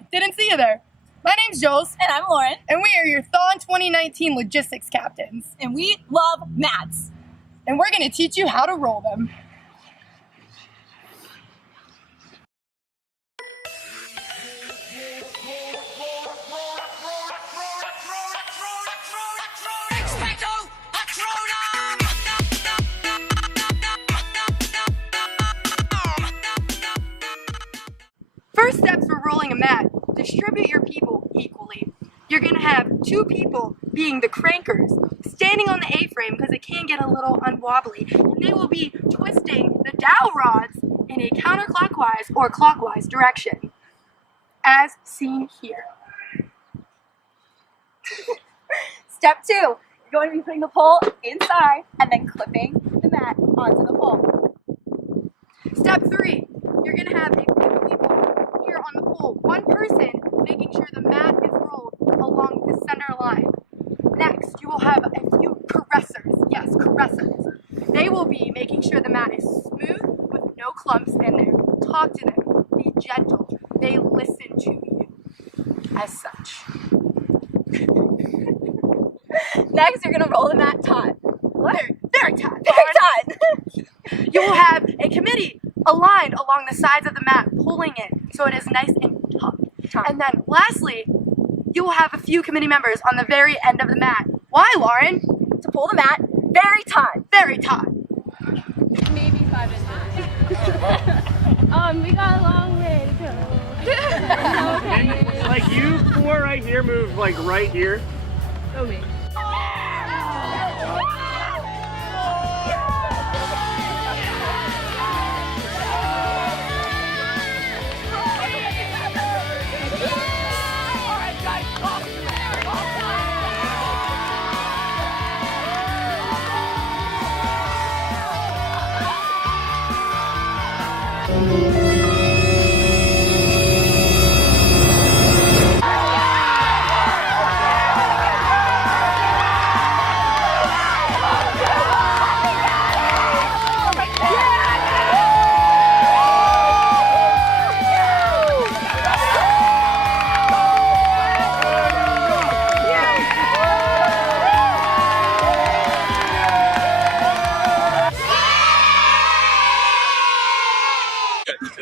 Hey, didn't see you there. My name's Jules. And I'm Lauren. And we are your Thon 2019 logistics captains. And we love mats. And we're going to teach you how to roll them. First steps for rolling a mat: distribute your people equally. You're going to have two people being the crankers, standing on the A-frame because it can get a little unwobbly, and they will be twisting the dowel rods in a counterclockwise or clockwise direction, as seen here. Step 2, you're going to be putting the pole inside and then clipping the mat onto the pole. Step 3, you're going to have a few people here on the pole, one person making sure the mat is rolled along the center line. Next, you will have a few caressers. Yes, caressers. They will be making sure the mat is smooth with no clumps in there. Talk to them. Be gentle. They listen to you as such. Next, you're going to roll the mat taut. Very tight. Very taut. You will have a committee aligned along the sides of the mat, pulling it so it is nice and taut. And then lastly, you will have a few committee members on the very end of the mat. Why, Lauren? To pull the mat very taut. Very taut. Maybe 5 minutes. We got a long way to go. And, like, you four right here move like right here. Go me.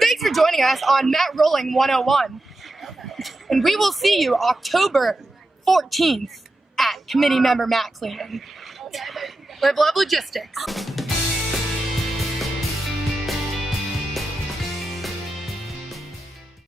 Thanks for joining us on Mat Rolling 101. And we will see you October 14th at committee member mat cleaning. Live Love Logistics.